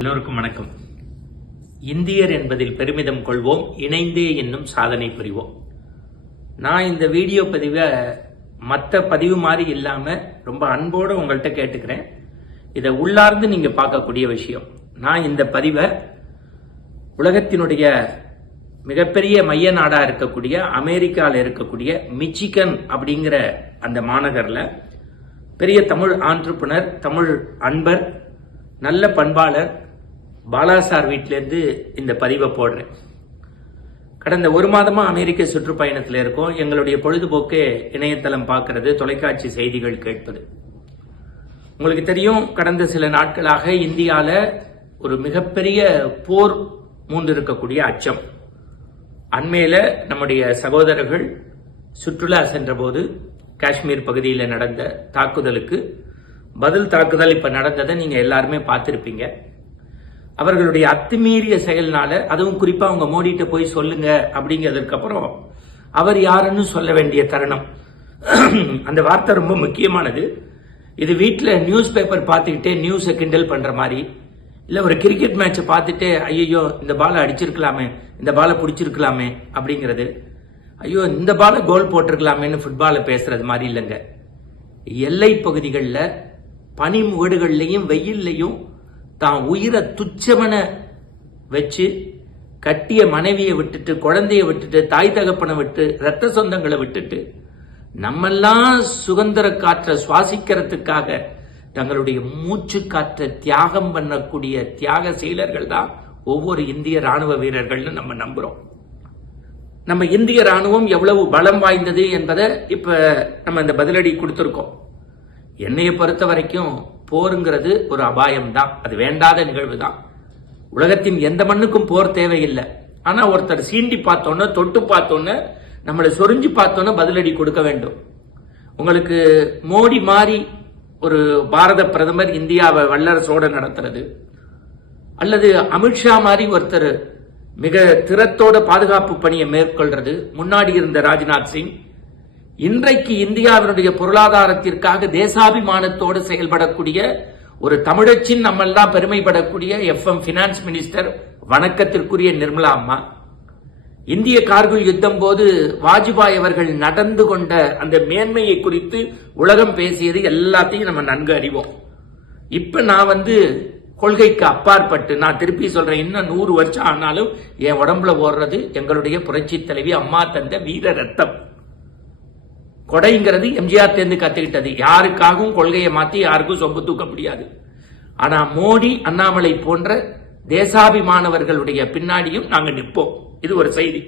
எல்லோருக்கும் வணக்கம். இந்தியர் என்பதில் பெருமிதம் கொள்வோம், இணைந்தே என்னும் சாதனை புரிவோம். நான் இந்த வீடியோ பதிவை மற்ற பதிவு மாதிரி இல்லாம ரொம்ப அன்போடு உங்கள்கிட்ட கேட்டுக்கிறேன். இதை உள்ளார்ந்து நீங்க பார்க்கக்கூடிய விஷயம். நான் இந்த பதிவை உலகத்தினுடைய மிகப்பெரிய மைய நாடா இருக்கக்கூடிய அமெரிக்காவில் இருக்கக்கூடிய மிச்சிகன் அப்படிங்கிற அந்த மாநகர்ல பெரிய தமிழ் ஆண்டர்பிரனர், தமிழ் அன்பர், நல்ல பண்பாளர் பாலாசார் வீட்டிலேருந்து இந்த பதிவை போடுறேன். கடந்த ஒரு மாதமா அமெரிக்க சுற்றுப்பயணத்தில் இருக்கோம். எங்களுடைய பொழுதுபோக்கே இணையதளம் பார்க்கறது, தொலைக்காட்சி செய்திகள் கேட்பது. உங்களுக்கு தெரியும், கடந்த சில நாட்களாக இந்தியாவில் ஒரு மிகப்பெரிய போர் மூண்டு இருக்கக்கூடிய அச்சம். அண்மையில நம்முடைய சகோதரர்கள் சுற்றுலா சென்ற போது காஷ்மீர் பகுதியில் நடந்த தாக்குதலுக்கு பதில் தாக்குதல் இப்ப நடந்ததை நீங்க எல்லாருமே பார்த்திருப்பீங்க. அவர்களுடைய அத்துமீறிய செயல்னால, அதுவும் குறிப்பா அவங்க மோடிட்ட போய் சொல்லுங்க அப்படிங்கிறதுக்கு அப்புறம் அவர் யாருன்னு சொல்ல வேண்டிய தருணம். அந்த வார்த்தை ரொம்ப முக்கியமானது. இது வீட்டில் நியூஸ் பேப்பர் பார்த்துக்கிட்டே நியூஸை கிண்டல் பண்ற மாதிரி, இல்ல ஒரு கிரிக்கெட் மேட்சை பார்த்துட்டு ஐயோ இந்த பாலை அடிச்சிருக்கலாமே, இந்த பாலை பிடிச்சிருக்கலாமே அப்படிங்கிறது, ஐயோ இந்த பாலை கோல் போட்டிருக்கலாமேன்னு ஃபுட்பாலை பேசுறது மாதிரி இல்லைங்க. எல்லை பகுதிகளில் பனி முகடுகள்லையும் வெயில்லையும் தான் உயிரை துச்சமன வச்சு கட்டிய மனைவியை விட்டுட்டு, குழந்தைய விட்டுட்டு, தாய் தகப்பனை விட்டு, ரத்த சொந்தங்களை விட்டுட்டு நம்மெல்லாம் சுதந்திர காற்றை சுவாசிக்கிறதுக்காக தங்களுடைய மூச்சு காற்றை தியாகம் பண்ணக்கூடிய தியாக செயலர்கள் தான் ஒவ்வொரு இந்திய ராணுவ வீரர்கள்னு நம்ம நம்புறோம். நம்ம இந்திய ராணுவம் எவ்வளவு பலம் வாய்ந்தது என்பதை இப்ப நம்ம இந்த பதிலடி கொடுத்திருக்கோம். என்னைய பொறுத்த வரைக்கும் போருங்கிறது ஒரு அபாயம் தான், அது வேண்டாத நிகழ்வு தான். உலகத்தின் எந்த மண்ணுக்கும் போர் தேவையில்லை. ஆனா ஒருத்தர் சீண்டி பார்த்தோன்னு, தொட்டு பார்த்தோன்னு, நம்மளை சொரிஞ்சு பார்த்தோன்னு பதிலடி கொடுக்க வேண்டும். உங்களுக்கு மோடி மாதிரி ஒரு பாரத பிரதமர் இந்தியாவை வல்லரசோட நடத்துறது, அல்லது அமித்ஷா மாதிரி ஒருத்தர் மிக திறத்தோட பாதுகாப்பு பணியை மேற்கொள்றது, முன்னாடி இருந்த ராஜ்நாத் சிங், இன்றைக்கு இந்தியாவினுடைய பொருளாதாரத்திற்காக தேசாபிமானத்தோடு செயல்படக்கூடிய ஒரு தமிழச்சின் நம்மெல்லாம் பெருமைப்படக்கூடிய FM பினான்ஸ் மினிஸ்டர், வணக்கத்திற்குரிய நிர்மலா அம்மா, இந்திய கார்கில் யுத்தம் போது வாஜ்பாய் அவர்கள் நடந்து கொண்ட அந்த மேன்மையை குறித்து உலகம் பேசியது எல்லாத்தையும் நம்ம நன்கு அறிவோம். இப்ப நான் கொள்கைக்கு அப்பாற்பட்டு, நான் திருப்பி சொல்றேன், இன்னும் 100 வருஷம் ஆனாலும் என் உடம்புல ஓடுறது எங்களுடைய புரட்சி தலைவி அம்மா தந்த வீர ரத்தம். கொடைங்கிறது எம்ஜிஆர் தேர்ந்து கத்துக்கிட்டது. யாருக்காகவும் கொள்கையை மாத்தி யாருக்கும் சொம்பு தூக்க முடியாது. ஆனா மோடி, அண்ணாமலை போன்ற தேசாபிமானவர்களுடைய பின்னாடியும் நாங்க நிற்போம். இது ஒரு செய்தி.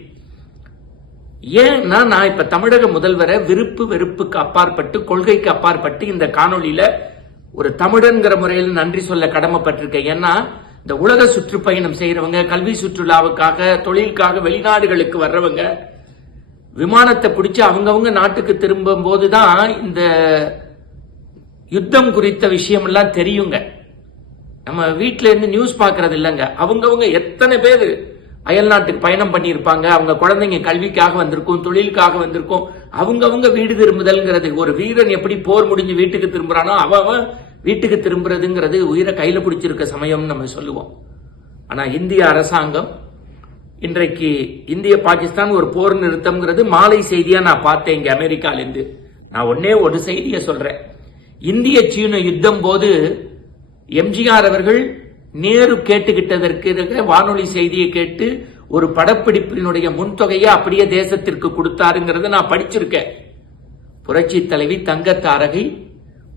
ஏன்னா நான் இப்ப தமிழக முதல்வரை விருப்பு வெறுப்புக்கு அப்பாற்பட்டு, கொள்கைக்கு அப்பாற்பட்டு இந்த காணொலியில ஒரு தமிழன்கிற முறையில் நன்றி சொல்ல கடமைப்பட்டிருக்கேன். ஏன்னா இந்த உலக சுற்றுப்பயணம் செய்யறவங்க, கல்வி சுற்றுலாவுக்காக, தொழிலுக்காக வெளிநாடுகளுக்கு வர்றவங்க விமானத்தை பிடிச்சு அவங்கவுங்க நாட்டுக்கு திரும்பும் போதுதான் இந்த யுத்தம் குறித்த விஷயம் எல்லாம் தெரியுங்க. நம்ம வீட்டில இருந்து நியூஸ் பாக்குறது இல்லைங்க. அவங்கவுங்க எத்தனை பேர் அயல் நாட்டுக்கு பயணம் பண்ணியிருப்பாங்க. அவங்க குழந்தைங்க கல்விக்காக வந்திருக்கும், தொழிலுக்காக வந்திருக்கும். அவங்கவுங்க வீடு திரும்புதல்ங்கிறது, ஒரு வீரன் எப்படி போர் முடிஞ்சு வீட்டுக்கு திரும்புறானோ அவன் வீட்டுக்கு திரும்புறதுங்கிறது உயிரை கையில பிடிச்சிருக்க சமயம் நம்ம சொல்லுவோம். ஆனா இந்திய அரசாங்கம் இன்றைக்கு இந்திய பாகிஸ்தான் ஒரு போர் நிறுத்தம்ங்கிறது மாலை செய்தியா நான் பார்த்தேன் இங்க அமெரிக்காலேருந்து. நான் ஒன்னே ஒரு செய்தியை சொல்றேன். இந்திய சீன யுத்தம் போது எம்ஜிஆர் அவர்கள் நேரு கேட்டுக்கிட்டதற்கு வானொலி செய்தியை கேட்டு ஒரு படப்பிடிப்பினுடைய முன்தொகையை அப்படியே தேசத்திற்கு கொடுத்தாருங்கிறத நான் படிச்சிருக்கேன். புரட்சி தலைவி தங்கத்தாரகை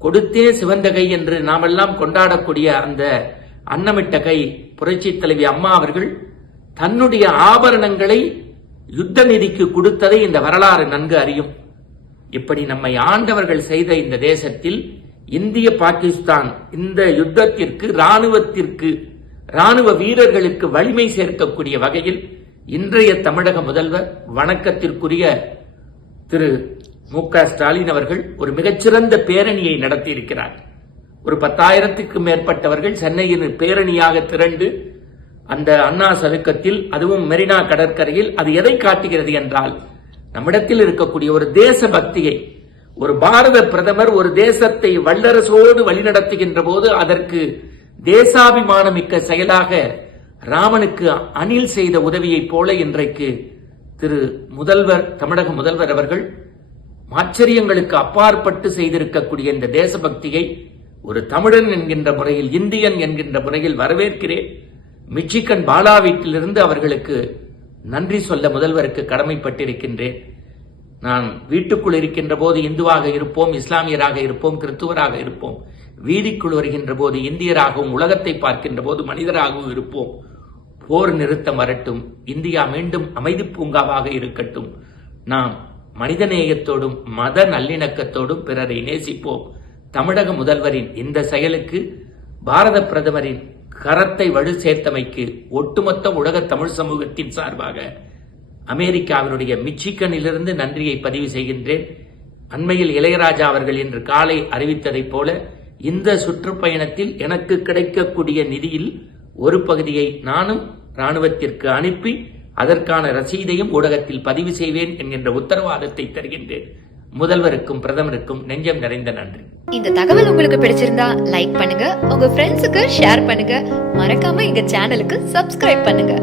கொடுத்தே சிவந்தகை என்று நாமெல்லாம் கொண்டாடக்கூடிய அந்த அன்னமிட்ட கை புரட்சி தலைவி அம்மா அவர்கள் தன்னுடைய ஆபரணங்களை யுத்த நிதிக்கு கொடுத்ததை இந்த வரலாறு நன்கு அறியும். இப்படி நம்மை ஆண்டவர்கள் செய்த இந்த தேசத்தில் இந்திய பாகிஸ்தான் இந்த யுத்தத்திற்கு, ராணுவ வீரர்களுக்கு வலிமை சேர்க்கக்கூடிய வகையில் இன்றைய தமிழக முதல்வர், வணக்கத்திற்குரிய திரு மு.க. ஸ்டாலின் அவர்கள் ஒரு மிகச்சிறந்த பேரணியை நடத்தி இருக்கிறார். ஒரு 10,000க்கும் மேற்பட்டவர்கள் சென்னையின் பேரணியாக திரண்டு அந்த அண்ணா சதுக்கத்தில், அதுவும் மெரினா கடற்கரையில், அது எதை காட்டுகிறது என்றால் நம்மிடத்தில் இருக்கக்கூடிய ஒரு தேசபக்தியை, ஒரு பாரத பிரதமர் ஒரு தேசத்தை வல்லரசோடு வழிநடத்துகின்ற போது அதற்கு தேசாபிமானமிக்க செயலாக ராமனுக்கு அணில் செய்த உதவியைப் போல இன்றைக்கு திரு முதல்வர், தமிழக முதல்வர் அவர்கள் ஆச்சரியங்களுக்கு அப்பாற்பட்டு செய்திருக்கக்கூடிய இந்த தேசபக்தியை ஒரு தமிழன் என்கின்ற முறையில், இந்தியன் என்கின்ற முறையில் வரவேற்கிறேன். மிச்சிகன் பாலா வீட்டிலிருந்து அவர்களுக்கு நன்றி சொல்ல முதல்வருக்கு கடமைப்பட்டிருக்கின்றேன். நான் வீட்டுக்குள் இருக்கின்ற போது இந்துவாக இருப்போம், இஸ்லாமியராக இருப்போம், கிறிஸ்துவராக இருப்போம். வீதிக்குள் வருகின்ற போது இந்தியராகவும், உலகத்தை பார்க்கின்ற போது மனிதராகவும் இருப்போம். போர் நிறுத்தம் வரட்டும், இந்தியா மீண்டும் அமைதி பூங்காவாக இருக்கட்டும். நாம் மனிதநேயத்தோடும் மத நல்லிணக்கத்தோடும் பிறரை நேசிப்போம். தமிழக முதல்வரின் இந்த செயலுக்கு, பாரத பிரதமரின் கரத்தை வலு சேர்த்தமைக்கு ஒட்டுமொத்த உலக தமிழ் சமூகத்தின் சார்பாக அமெரிக்காவினுடைய மிச்சிகனிலிருந்து நன்றியை பதிவு செய்கின்றேன். அண்மையில் இளையராஜா அவர்கள் இன்று காலை அறிவித்ததைப் போல இந்த சுற்றுப்பயணத்தில் எனக்கு கிடைக்கக்கூடிய நிதியில் ஒரு பகுதியை நானும் ராணுவத்திற்கு அனுப்பி அதற்கான ரசீதையும் ஊடகத்தில் பதிவு செய்வேன் என்கின்ற உத்தரவாதத்தை தருகின்றேன். முதல்வருக்கும் பிரதமருக்கும் நெஞ்சம் நிறைந்த நன்றி. இந்த தகவல் உங்களுக்கு பிடிச்சிருந்தா லைக் பண்ணுங்க, உங்க ஃப்ரெண்ட்ஸுக்கு ஷேர் பண்ணுங்க, மறக்காம எங்க சேனலுக்கு சப்ஸ்கிரைப் பண்ணுங்க.